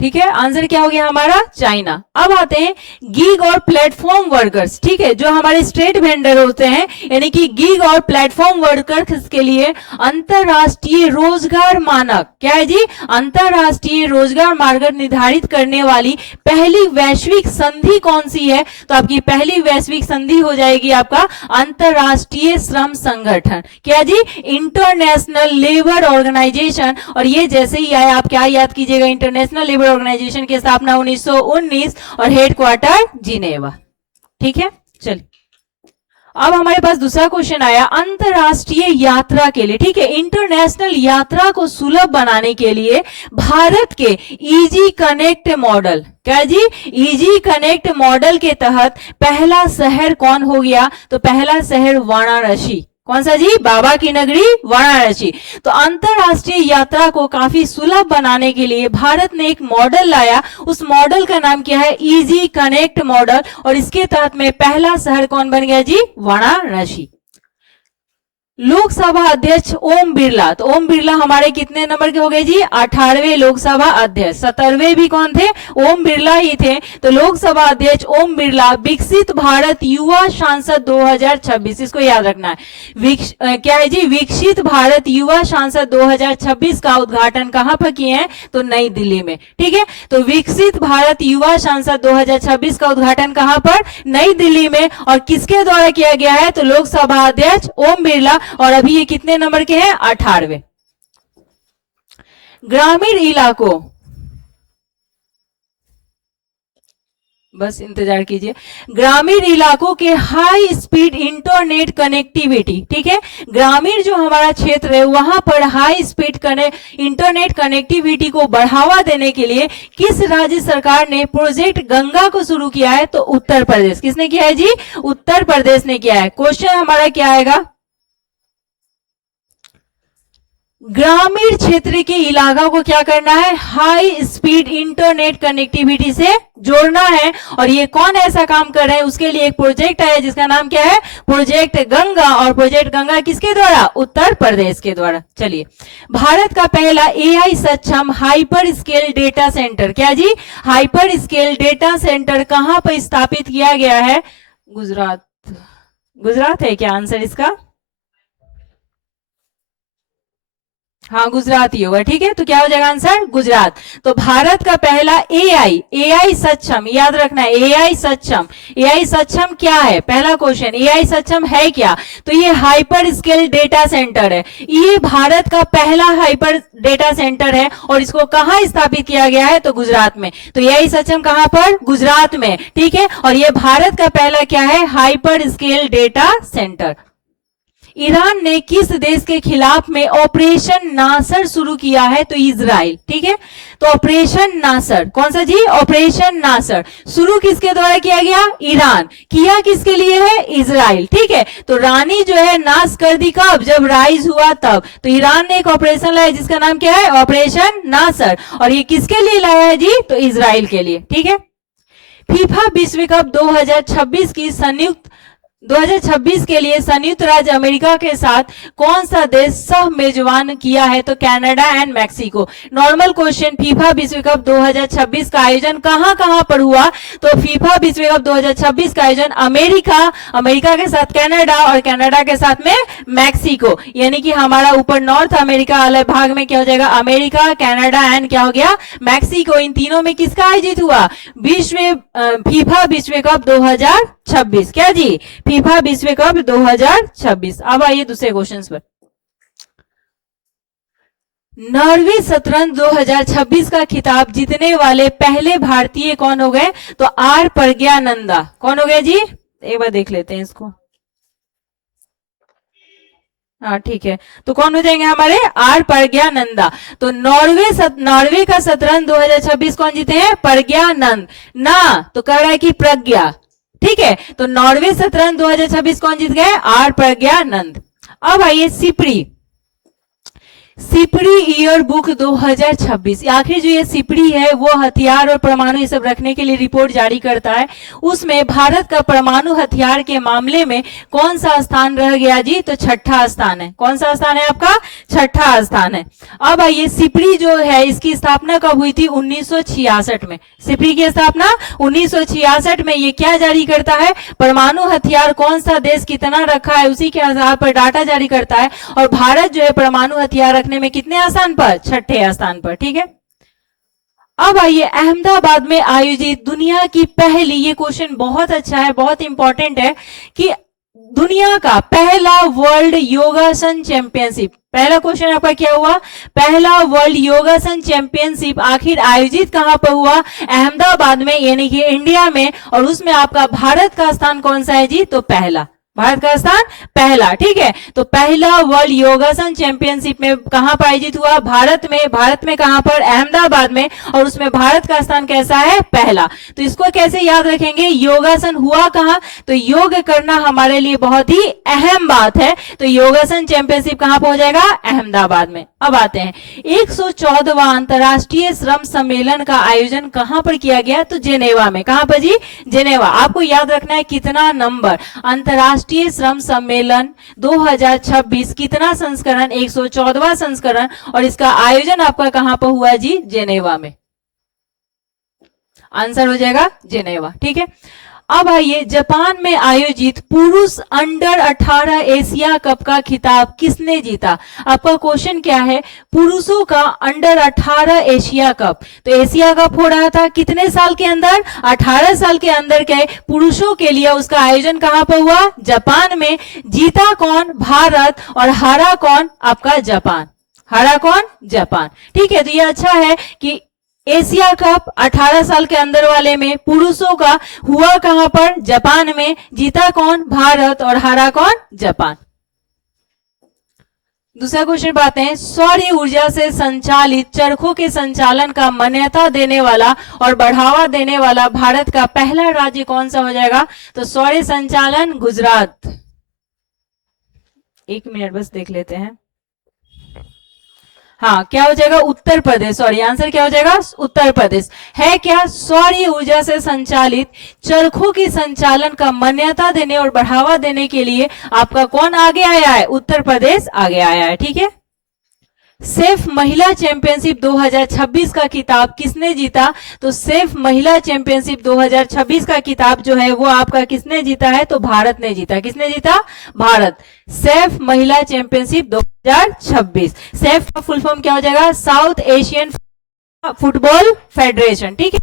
ठीक है। आंसर क्या हो गया हमारा? चाइना। अब आते हैं गिग और प्लेटफॉर्म वर्कर्स, ठीक है, जो हमारे स्ट्रीट वेंडर होते हैं, यानी कि गिग और प्लेटफॉर्म वर्कर्स के लिए अंतरराष्ट्रीय रोजगार मानक, क्या है जी? अंतरराष्ट्रीय रोजगार मानक निर्धारित करने वाली पहली वैश्विक संधि कौन सी है? तो आपकी पहली वैश्विक संधि हो जाएगी आपका अंतरराष्ट्रीय श्रम संगठन, क्या जी? International labour organisation. और ये जैसे ही आया आप क्या याद कीजिएगा? इंटरनेशनल लेबर ऑर्गेनाइजेशन की स्थापना 1919 और हेडक्वार्टर जिनेवा, ठीक है। चलिए, अब हमारे पास दूसरा क्वेश्चन आया अंतरराष्ट्रीय यात्रा के लिए, ठीक है, इंटरनेशनल यात्रा को सुलभ बनाने के लिए भारत के इजी कनेक्ट मॉडल, क्या जी? इजी कनेक्ट मॉडल के तहत पहला शहर कौन हो गया? तो पहला शहर वाराणसी। कौन सा जी? बाबा की नगरी वाराणसी। तो अंतरराष्ट्रीय यात्रा को काफी सुलभ बनाने के लिए भारत ने एक मॉडल लाया, उस मॉडल का नाम क्या है? Easy connect model. और इसके तहत में पहला शहर कौन बन गया जी? वाराणसी। लोकसभा अध्यक्ष ओम बिरला, तो ओम बिरला हमारे कितने नंबर के हो गए जी? 18वें लोकसभा अध्यक्ष। 17वें भी कौन थे? ओम बिरला ही थे। तो लोकसभा अध्यक्ष ओम बिरला विकसित भारत युवा सांसद 2026, इसको याद रखना है। क्या है जी? विकसित भारत युवा सांसद 2026 का उद्घाटन कहां पर किए हैं? तो नई दिल्ली में, ठीक है। तो विकसित भारत युवा सांसद 2026 का उद्घाटन कहां पर? नई दिल्ली में। और किसके द्वारा किया गया है? तो लोकसभा अध्यक्ष ओम बिरला। और अभी ये कितने नंबर के हैं? 18वें। ग्रामीण इलाकों, बस इंतजार कीजिए, ग्रामीण इलाकों के हाई स्पीड इंटरनेट कनेक्टिविटी, ठीक है, ग्रामीण जो हमारा क्षेत्र है वहां पर हाई स्पीड इंटरनेट कनेक्टिविटी को बढ़ावा देने के लिए किस राज्य सरकार ने प्रोजेक्ट गंगा को शुरू किया है? तो उत्तर प्रदेश। किसने किया है जी? उत्तर प्रदेश ने किया है। क्वेश्चन हमारा क्या आएगा? ग्रामीण क्षेत्र के इलाका को क्या करना है? हाई स्पीड इंटरनेट कनेक्टिविटी से जोड़ना है। और ये कौन ऐसा काम कर रहे हैं? उसके लिए एक प्रोजेक्ट है जिसका नाम क्या है? प्रोजेक्ट गंगा। और प्रोजेक्ट गंगा किसके द्वारा? उत्तर प्रदेश के द्वारा। चलिए, भारत का पहला एआई सक्षम हाइपर स्केल डेटा सेंटर, क्या जी? हाइपर स्केल डेटा सेंटर कहां पर स्थापित किया गया है? गुजरात। गुजरात है क्या आंसर इसका? हाँ, गुजरात ही होगा, ठीक है। तो क्या हो जाएगा आंसर? गुजरात। तो भारत का पहला एआई सक्षम, याद रखना है, एआई सक्षम क्या है? पहला क्वेश्चन, एआई सक्षम है क्या? तो ये हाइपर स्केल डेटा सेंटर है। ये भारत का पहला हाइपर डेटा सेंटर है और इसको कहां स्थापित किया गया है? तो गुजरात में। तो एआई सक्षम कहां पर? गुजरात में, ठीक है। और ये भारत का पहला क्या है? Hyper scale data centre. Iran ने किस देश के खिलाफ में ऑपरेशन नासर शुरू किया है? तो इजराइल। ठीक है, तो ऑपरेशन नासर कौन सा जी? ऑपरेशन नासर शुरू किसके द्वारा किया गया? ईरान। किया किसके लिए है? इजराइल। ठीक है, तो रानी जो है नाश कर दी कब? जब राइज हुआ तब। तो ईरान ने एक ऑपरेशन लाया जिसका नाम क्या है? ऑपरेशन नासर। और ये किसके लिए लाया है जी? तो इजराइल के लिए। ठीक है, फीफा विश्व कप 2026 की 2026 के लिए संयुक्त राज्य अमेरिका के साथ कौन सा देश सह मेजबान किया है? तो Canada and Mexico. Normal question, FIFA विश्व कप 2026 का आयोजन कहां कहां पर हुआ? तो फीफा विश्व कप 2026 का आयोजन अमेरिका के साथ कनाडा और कनाडा के साथ में मैक्सिको, यानी कि हमारा ऊपर नॉर्थ अमेरिका वाले भाग में क्या हो जाएगा? अमेरिका, कनाडा एंड क्या हो गया? मैक्सिको। इन तीनों में किसका आयोजित हुआ? फीफा विश्व कप 2026। क्या जी? फीफा विश्व कप 2026। अब आइए दूसरे क्वेश्चन पर। नॉर्वे शतरंज 2026 का खिताब जीतने वाले पहले भारतीय कौन हो गए? तो आर प्रज्ञानंदा। कौन हो गए जी? एक बार देख लेते हैं इसको। हाँ ठीक है, तो कौन हो जाएंगे हमारे? आर प्रज्ञानंदा। तो नॉर्वे का शतरंज 2026 कौन जीते हैं? प्रज्ञानंद। ना तो कह रहा है कि प्रज्ञा। ठीक है, तो नॉर्वे शतरंज 2026 कौन जीत गए? आर प्रज्ञानंद। अब आइए सिपरी ईयर बुक 2026। आखिर जो ये सिपरी है वो हथियार और परमाणु ये सब रखने के लिए रिपोर्ट जारी करता है। उसमें भारत का परमाणु हथियार के मामले में कौन सा स्थान रह गया जी? तो छठा स्थान है। कौन सा स्थान है आपका? छठा स्थान है। अब आइए सिपरी जो है इसकी स्थापना कब हुई थी? 1966 में। सिपरी की स्थापना 1966 में। ये क्या जारी करता है? परमाणु हथियार कौन सा देश कितना रखा है उसी के आधार पर डाटा जारी करता है। और भारत जो है परमाणु हथियार में कितने स्थान पर? छठे स्थान पर। ठीक है, अब आइए अहमदाबाद में आयोजित दुनिया की पहली, ये क्वेश्चन बहुत अच्छा है, बहुत इंपॉर्टेंट है, कि दुनिया का पहला वर्ल्ड योगासन चैंपियनशिप। पहला क्वेश्चन आपका क्या हुआ? पहला वर्ल्ड योगासन चैंपियनशिप आखिर आयोजित कहां पर हुआ? अहमदाबाद में, यानी कि इंडिया में। और उसमें आपका भारत का स्थान कौन सा है जी? तो पहला। भारत का स्थान पहला। ठीक है, तो पहला वर्ल्ड योगासन चैंपियनशिप में कहां पर आयोजित हुआ? भारत में कहां पर? अहमदाबाद में। और उसमें भारत का स्थान कैसा है? पहला। तो इसको कैसे याद रखेंगे? योगासन हुआ कहां? तो योग करना हमारे लिए बहुत ही अहम बात है। तो योगासन चैंपियनशिप कहां पर हो जाएगा? अहमदाबाद में। अब आते हैं 114वां अंतरराष्ट्रीय श्रम सम्मेलन का आयोजन कहां पर किया गया? तो जेनेवा में। कहां पर जी? जेनेवा। आपको याद रखना है कितना नंबर? अंतरराष्ट्रीय श्रम सम्मेलन 2026 कितना संस्करण? 114वां संस्करण। और इसका आयोजन आपका कहां पर हुआ जी? जेनेवा में। आंसर हो जाएगा जेनेवा। ठीक है, अब आइए जापान में आयोजित पुरुष अंडर 18 एशिया कप का खिताब किसने जीता? आपका क्वेश्चन क्या है? पुरुषों का अंडर 18 एशिया कप। तो एशिया कप हो रहा था कितने साल के अंदर? 18 साल के अंदर के पुरुषों के लिए। उसका आयोजन कहां पर हुआ? जापान में। जीता कौन? भारत। और हारा कौन? आपका जापान। हारा कौन? जापान। ठीक है, तो ये अच्छा है कि एशिया कप 18 साल के अंदर वाले में पुरुषों का हुआ कहां पर? जापान में। जीता कौन? भारत। और हारा कौन? जापान। दूसरा क्वेश्चन पाते हैं। सौर ऊर्जा से संचालित चरखों के संचालन का मान्यता देने वाला और बढ़ावा देने वाला भारत का पहला राज्य कौन सा हो जाएगा? तो सौर संचालन गुजरात। एक मिनट बस देख लेते हैं। हाँ, क्या हो जाएगा? उत्तर प्रदेश। सॉरी, आंसर क्या हो जाएगा? उत्तर प्रदेश। है क्या? सौर ऊर्जा से संचालित चरखों के संचालन का मान्यता देने और बढ़ावा देने के लिए आपका कौन आगे आया है? उत्तर प्रदेश आगे आया है। ठीक है, सेफ महिला चैंपियनशिप 2026 का खिताब किसने जीता? तो सेफ महिला चैंपियनशिप 2026 का खिताब जो है वो आपका किसने जीता है? तो भारत ने जीता। किसने जीता? भारत। सेफ महिला चैंपियनशिप 2026। सेफ का फुल फॉर्म क्या हो जाएगा? South Asian football federation. ठीक है,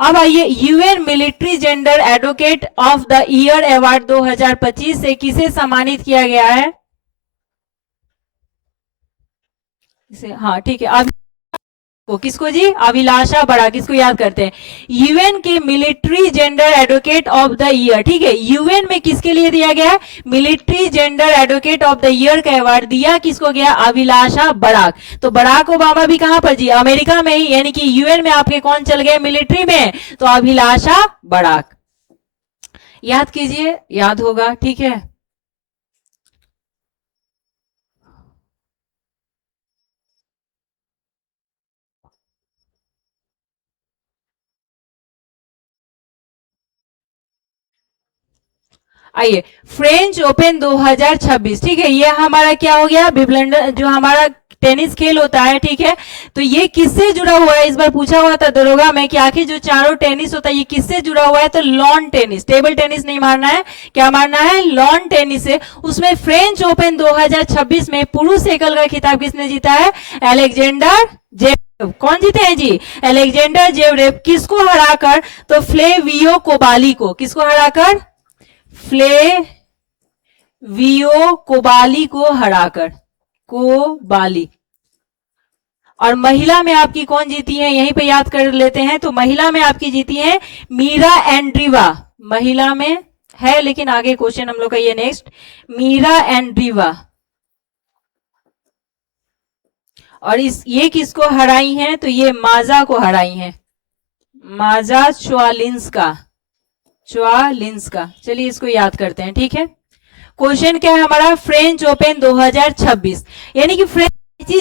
अब आइए UN military gender advocate of the year award 2025 से किसे सम्मानित किया गया है? हाँ ठीक है, अब को, किसको जी, अभिलाषा बराक, किसको याद करते हैं, यूएन के military gender advocate of the year, ठीक है, यूएन में किसके लिए दिया गया है, military gender advocate of the year का अवार्ड दिया किसको गया, अभिलाषा बराक। तो बराक ओबामा भी कहां पर जी, अमेरिका में ही, यानी कि यूएन में आपके कौन चल गए मिलिट्री में, तो अभिलाषा बराक, याद कीजिए, याद होगा, ठीक है। आइए, फ्रेंच ओपन 2026, ठीक है, ये हमारा क्या हो गया, विंबलडन जो हमारा टेनिस खेल होता है, ठीक है, तो ये किससे जुड़ा हुआ है, इस बार पूछा हुआ था दरोगा में कि आखिर जो चारों टेनिस होता है ये किससे जुड़ा हुआ है, तो लॉन टेनिस, टेबल टेनिस नहीं मारना है, क्या मारना है, लॉन टेनिस से। उसमें फ्रेंच ओपन 2026 में पुरुष एकल का खिताब किसने जीता है, अलेक्जेंडर जेवरेव, कौन जीते हैं जी, अलेक्जेंडर जेवरेव, किसको हराकर, तो फ्लेवियो कोबाली को, किसको हराकर, फ्लेवियो कोबाली को हराकर, कोबाली। और महिला में आपकी कौन जीती है, यहीं पे याद कर लेते हैं, तो महिला में आपकी जीती है मीरा एंड्रीवा, महिला में है लेकिन आगे क्वेश्चन हम लोग का ये नेक्स्ट, मीरा एंड्रीवा। और ये किसको हराई हैं, तो ये माजा को हराई हैं, माजा च्वालिंस्का, च्वालिंस्का। चलिए इसको याद करते हैं, ठीक है। क्वेश्चन क्या है हमारा, फ्रेंच ओपन 2026, यानी कि फ्रेंच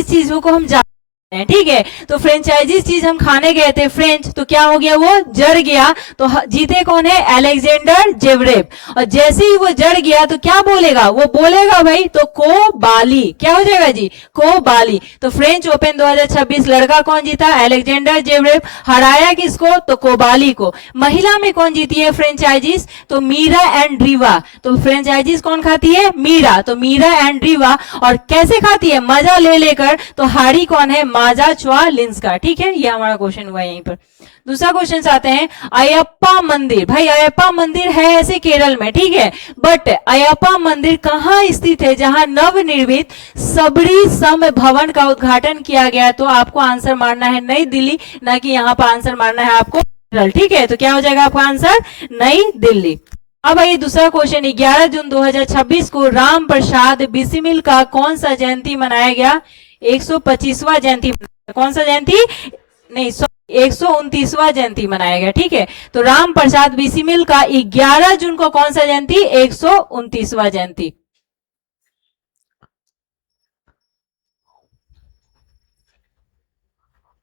चीजों को हम जानते हैं, ठीक है, तो फ्रेंचाइजीज चीज हम खाने गए थे फ्रेंच, तो क्या हो गया, वो जड़ गया, तो जीते कौन है, अलेक्जेंडर जेवरेव। और जैसे ही वो जड़ गया तो क्या बोलेगा, वो बोलेगा भाई, तो कोबाली, क्या हो जाएगा जी, कोबाली। तो फ्रेंच ओपन 2026 लड़का कौन जीता, अलेक्जेंडर जेवरेव, हराया किसको, तो कोबाली को। महिला में कौन जीती है फ्रेंचाइजीज, तो मीरा एंड्रीवा, तो फ्रेंचाइजीज कौन खाती है, मीरा, तो मीरा एंड्रीवा। और कैसे खाती है, मजा ले लेकर, तो हारी कौन है, माजा च्वालिंस्का, ठीक है, ये हमारा क्वेश्चन हुआ यहीं पर। दूसरा क्वेश्चन आते हैं, अयप्पा मंदिर, भाई अयप्पा मंदिर है ऐसे केरल में, ठीक है, बट अयप्पा मंदिर कहां स्थित है, जहां नवनिर्मित सबरी सम भवन का उद्घाटन किया गया। तो आपको आंसर मारना है नई दिल्ली, ना कि यहां पर आंसर मारना है आपको केरल, ठीक है, तो क्या हो जाएगा आपका आंसर, नई दिल्ली। अब आइए दूसरा क्वेश्चन, 11 जून 2026 को राम प्रसाद बिस्मिल का कौन सा जयंती मनाया गया, 125वां जयंती, कौन सा जयंती, नहीं 129वां जयंती मनाया गया, ठीक है। तो राम प्रसाद बिस्मिल का 11 जून को कौन सा जयंती, 129वां जयंती।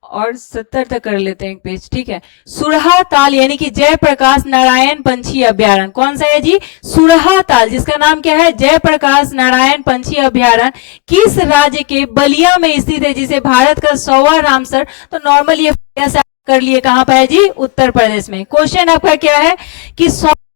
और 70 तक कर लेते हैं एक पेज, ठीक है। सुरहा ताल यानी कि जयप्रकाश नारायण पंछी अभ्यारण्य कौन सा है जी, सुरहा ताल, जिसका नाम क्या है, जयप्रकाश नारायण पंछी अभ्यारण्य, किस राज्य के बलिया में स्थित है, जिसे भारत का 100वां रामसर, तो नॉर्मल ये कर लिए, कहां पर है जी, उत्तर प्रदेश में। क्वेश्चन आपका क्या है कि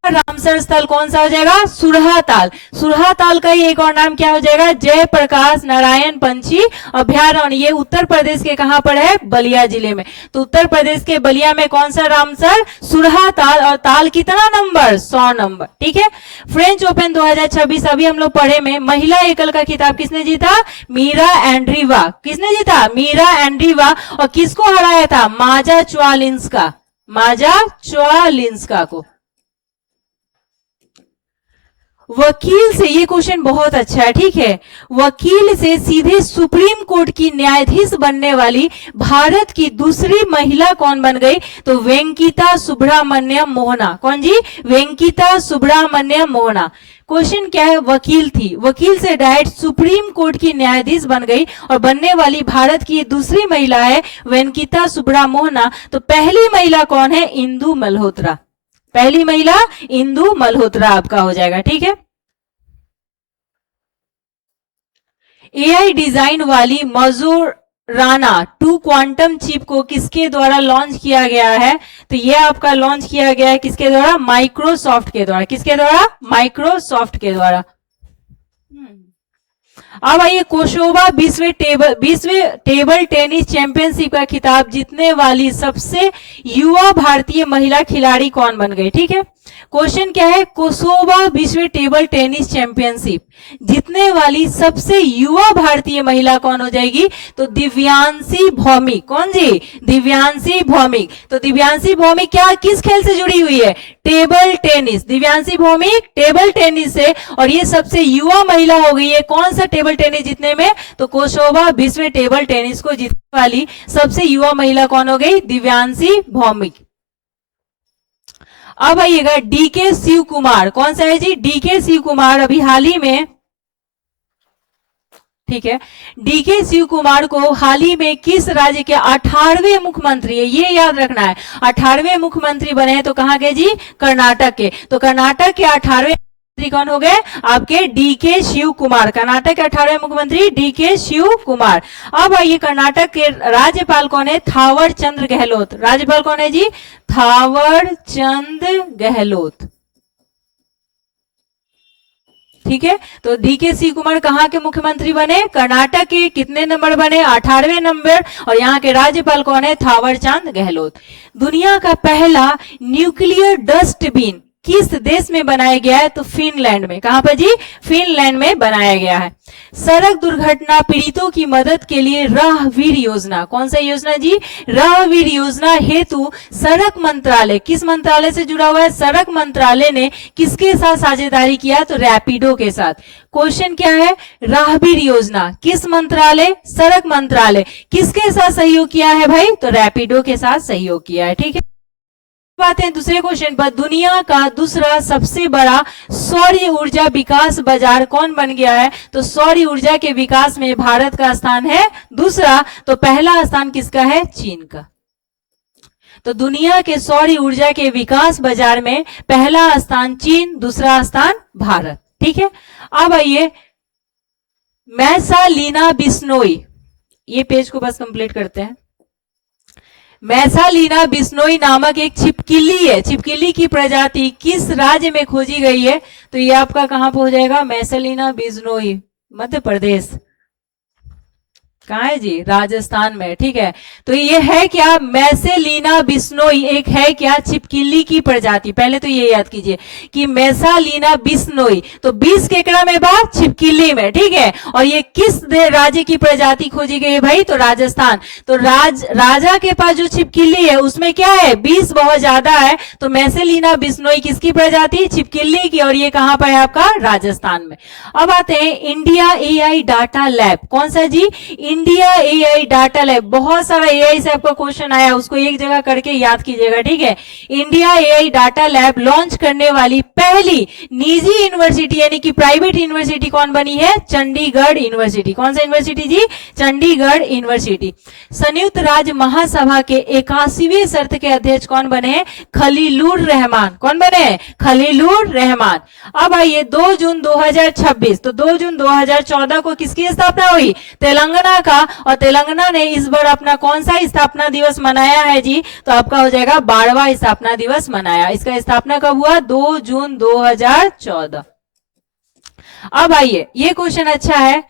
रामसर स्थल कौन सा हो जाएगा, सुरहा ताल। सुरहा ताल का ही एक और नाम क्या हो जाएगा, जयप्रकाश नारायण पंछी अभ्यारण्य। ये उत्तर प्रदेश के कहां पर है, बलिया जिले में। तो उत्तर प्रदेश के बलिया में कौन सा रामसर, सुरहा ताल। और ताल कितना नंबर, 100 नंबर, ठीक है। फ्रेंच ओपन 2026 अभी हम लोग पढ़े में, महिला एकल का खिताब किसने जीता, मीरा एंड्रीवा, किसने जीता, मीरा एंड्रीवा। और किसको हराया था, माजा च्वालिंस्का, माजा च्वालिंस्का को। वकील से, ये क्वेश्चन बहुत अच्छा है, ठीक है, वकील से सीधे सुप्रीम कोर्ट की न्यायाधीश बनने वाली भारत की दूसरी महिला कौन बन गई, तो वेंकिता सुब्रमण्यम मोहना। कौन जी, वेंकिता सुब्रमण्यम मोहना। क्वेश्चन क्या है, वकील थी, वकील से डायरेक्ट सुप्रीम कोर्ट की न्यायाधीश बन गई और बनने वाली भारत की दूसरी महिला है वेंकिता सुब्रमण्यम। तो पहली महिला कौन है, इंदु मल्होत्रा, पहली महिला इंदु मल्होत्रा आपका हो जाएगा, ठीक है। एआई डिजाइन वाली मजूराना 2 क्वांटम चिप को किसके द्वारा लॉन्च किया गया है, तो ये आपका लॉन्च किया गया है किसके द्वारा, माइक्रोसॉफ्ट के द्वारा, किसके द्वारा, माइक्रोसॉफ्ट के द्वारा। अब आइए, कोशोवा विश्व टेबल टेनिस चैंपियनशिप का खिताब जीतने वाली सबसे युवा भारतीय महिला खिलाड़ी कौन बन गई, ठीक है। क्वेश्चन क्या है, कोसोवा विश्व टेबल टेनिस चैंपियनशिप जीतने वाली सबसे युवा भारतीय महिला कौन हो जाएगी? तो दिव्यांशी भौमिक। कौन जी? दिव्यांशी भौमिक। तो दिव्यांशी भौमिक क्या किस खेल से जुड़ी हुई है? Table tennis. Divyanshi Bhowmik table tennis से, और ये सबसे युवा महिला हो गई है कौन सा टेबल टेनिस जीतने में? तो कोसोवा विश्व टेबल टेनिस को जीतने वाली सबसे युवा महिला कौन हो गई? दिव्यांशी भौमिक। अब आइएगा डीके शिव कुमार, कौन सा है जी? डीके शिव कुमार अभी हाल ही में, ठीक है, डीके शिव कुमार को हाल ही में किस राज्य के 18वें मुख्यमंत्री है, ये याद रखना है, 18वें मुख्यमंत्री बने हैं, तो कहां के जी? कर्नाटक के। तो कर्नाटक के 18वें मुख्यमंत्री कौन हो गए? आपके डीके शिव कुमार। कर्नाटक के 18वें मुख्यमंत्री डीके शिव कुमार। अब आइए कर्नाटक के राज्यपाल कौन है? थावर चंद गहलोत। राज्यपाल कौन है जी? थावर चंद गहलोत। ठीक है, तो डीके शिव कुमार कहां के मुख्यमंत्री बने? कर्नाटक के। कितने नंबर बने? 18वें नंबर। और यहाँ के राज्यपाल कौन है? थावर चंद गहलोत। दुनिया का पहला न्यूक्लियर डस्टबिन किस देश में बनाया गया है? तो फिनलैंड में। कहां पर जी? फिनलैंड में बनाया गया है। सड़क दुर्घटना पीड़ितों की मदद के लिए राहवीर योजना, कौन सा योजना जी? राहवीर योजना हेतु सड़क मंत्रालय, किस मंत्रालय से जुड़ा हुआ है? सड़क मंत्रालय ने किसके साथ साझेदारी किया? तो रैपिडो के साथ। क्वेश्चन क्या है? राहवीर योजना किस मंत्रालय? सड़क मंत्रालय। किसके साथ सहयोग किया है भाई? तो रैपिडो के साथ सहयोग किया है। ठीक है, बात है दूसरे क्वेश्चन पर। दुनिया का दूसरा सबसे बड़ा सौर ऊर्जा विकास बाजार कौन बन गया है? तो सौर ऊर्जा के विकास में भारत का स्थान है दूसरा, तो पहला स्थान किसका है? चीन का। तो दुनिया के सौर ऊर्जा के विकास बाजार में पहला स्थान चीन, दूसरा स्थान भारत। ठीक है, अब आइए मैसालिना बिश्नोई, ये पेज को बस कंप्लीट करते हैं। मैसालिना बिश्नोई नामक एक छिपकली है, छिपकली की प्रजाति किस राज्य में खोजी गई है? तो ये आपका कहां पे हो जाएगा? मैसालिना बिश्नोई मध्य प्रदेश। कहाँ है जी? राजस्थान में। ठीक है, तो ये है क्या? मैसालिना बिश्नोई एक है क्या? छिपकली की प्रजाति। पहले तो ये याद कीजिए कि मैसालिना बिश्नोई तो 20 केकड़ा में बात छिपकली में। ठीक है, और ये किस राज्य की प्रजाति खोजी गई है भाई? तो राजस्थान। तो राजा के पास जो छिपकली है उसमें क्या है? 20 बहुत ज्यादा है। तो मैसालिना बिश्नोई किसकी प्रजाति? छिपकली की, और ये कहां पर है आपका? राजस्थान में। अब आते हैं इंडिया एआई डाटा लैब, कौन सा जी? India AI data lab. बहुत सारा एआई से आपका क्वेश्चन आया, उसको एक जगह करके याद कीजिएगा। ठीक है, India AI data lab launch करने वाली पहली निजी यूनिवर्सिटी यानी कि प्राइवेट यूनिवर्सिटी कौन बनी है? चंडीगढ़ यूनिवर्सिटी। कौन सा यूनिवर्सिटी जी? चंडीगढ़ यूनिवर्सिटी। संयुक्त राज्य महासभा के 81वें सत्र के अध्यक्ष कौन बने हैं? खलीलुर रहमान। कौन बने हैं? खलीलुर रहमान। अब आइए 2 जून 2026, तो 2 जून 2014 को किसकी स्थापना हुई? तेलंगाना का। और तेलंगाना ने इस बार अपना कौन सा स्थापना दिवस मनाया है जी? तो आपका हो जाएगा 12वां स्थापना दिवस मनाया। इसका स्थापना कब हुआ? 2 जून 2014। अब आइए ये क्वेश्चन अच्छा है,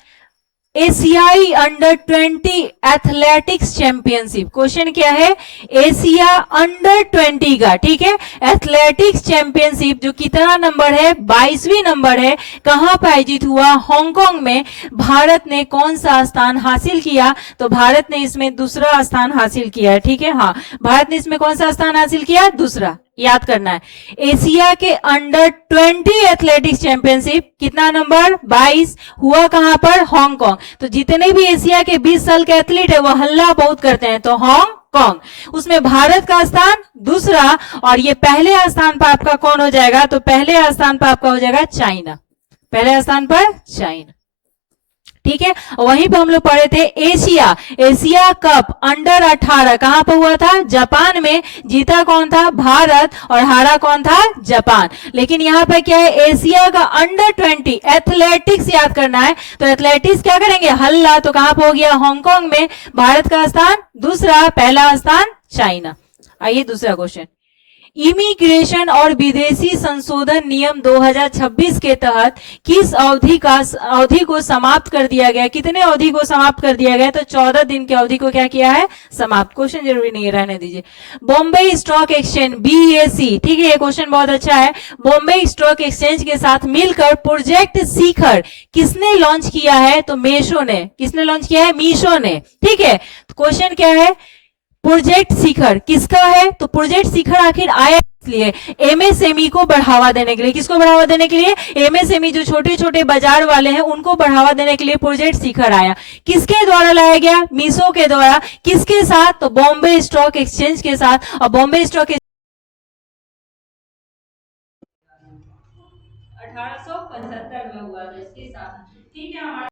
एशियाई अंडर 20 एथलेटिक्स चैंपियनशिप। क्वेश्चन क्या है? एशिया अंडर 20 का, ठीक है, एथलेटिक्स चैंपियनशिप जो कितना नंबर है? 22वीं नंबर है। कहां पर आयोजित हुआ? हांगकांग में। भारत ने कौन सा स्थान हासिल किया? तो भारत ने इसमें दूसरा स्थान हासिल किया है। ठीक है, हाँ, भारत ने इसमें कौन सा स्थान हासिल किया? दूसरा। याद करना है, एशिया के अंडर 20 एथलेटिक्स चैंपियनशिप कितना नंबर? 22। हुआ कहां पर? हांगकांग। तो जितने भी एशिया के 20 साल के एथलीट है वो हल्ला बहुत करते हैं, तो हांगकांग। उसमें भारत का स्थान दूसरा, और ये पहले स्थान पर आपका कौन हो जाएगा? तो पहले स्थान पर आपका हो जाएगा चाइना। पहले स्थान पर चाइना। ठीक है, वहीं पे हम लोग पढ़े थे एशिया कप अंडर 18 कहां पर हुआ था? जापान में। जीता कौन था? भारत, और हारा कौन था? जापान। लेकिन यहाँ पे क्या है? एशिया का अंडर 20 एथलेटिक्स याद करना है, तो एथलेटिक्स क्या करेंगे? हल्ला। तो कहां पर हो गया? हांगकांग में। भारत का स्थान दूसरा, पहला स्थान चाइना। आइए दूसरा क्वेश्चन, इमिग्रेशन और विदेशी संशोधन नियम 2026 के तहत किस अवधि को समाप्त कर दिया गया? कितने अवधि को समाप्त कर दिया गया? तो 14 दिन की अवधि को क्या किया है? समाप्त। क्वेश्चन जरूरी नहीं है, रहने दीजिए। बॉम्बे स्टॉक एक्सचेंज BSE, ठीक है, ये क्वेश्चन बहुत अच्छा है। बॉम्बे स्टॉक एक्सचेंज के साथ मिलकर प्रोजेक्ट शिखर किसने लॉन्च किया है? तो मीशो ने। किसने लॉन्च किया है? मीशो ने, ठीक है। तो क्वेश्चन क्या है? प्रोजेक्ट शिखर किसका है? तो प्रोजेक्ट शिखर आखिर आया इसलिए MSME को बढ़ावा देने के लिए। किसको बढ़ावा देने के लिए? MSME, जो छोटे छोटे बाजार वाले हैं उनको बढ़ावा देने के लिए प्रोजेक्ट शिखर आया। किसके द्वारा लाया गया? मीशो के द्वारा। किसके साथ? तो बॉम्बे स्टॉक एक्सचेंज के साथ। और बॉम्बे स्टॉक 1875 में हुआ था इसके साथ, ठीक है। हमारा